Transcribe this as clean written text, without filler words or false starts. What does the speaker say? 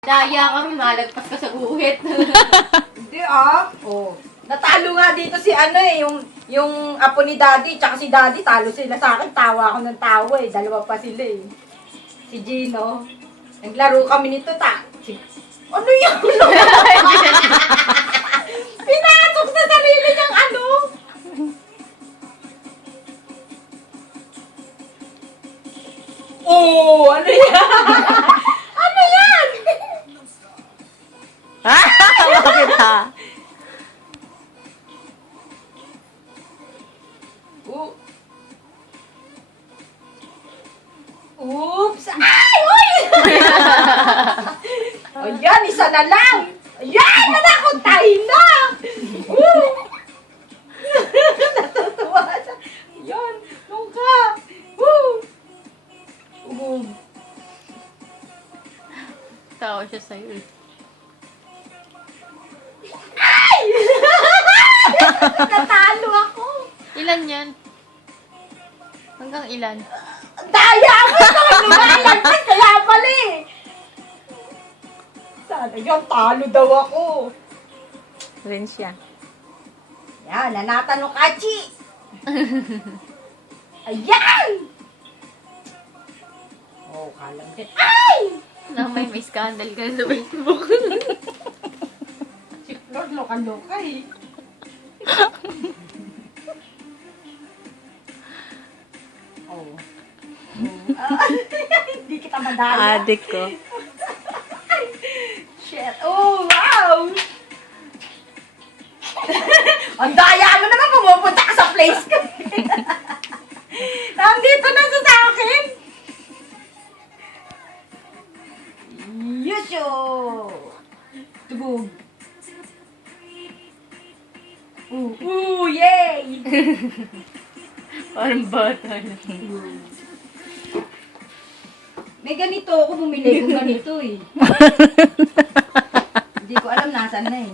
Daya ka rin, malagpas ka sa guhit. Hindi Oh. Natalo nga dito si ano eh, yung apo ni Daddy, tsaka si Daddy, talo sila sa akin. Tawa ako ng tawa eh. Dalawa pa sila eh. Si Gino. Naglaro kami nito, ano yun? Pinasok sa sarili niyang ano. Oh, ano yan? Ano yan? Bakit ha? Oh. Oops! Ay! Uy! Ayan, isa na lang! Ayan! Nanakot tayo na! Woo! Natutuwa siya. Ayan, nungka! Woo! Tawa siya sa'yo eh. Ay! Natalo ako! Ilan yan? Hanggang ilan? Daya mo ito! Lumalagpas kaya pala eh! Sana yan, talo daw ako! Rin siya. Yan, nanata no kachi! Ayan! Oh, kalang din. Ay! Na may scandal ka sa Facebook. Si Lord, loka-loka eh. Oh. Hindi kita madala. Adik ko. Shit. Oh, wow! Ang daya mo naman pumupunta ka sa place ko. Nandito na sa akin. Yusyo! Tugog. Yay! Parang bata na. May ganito ako bumili kong ganito eh. Hindi ko alam nasaan na eh.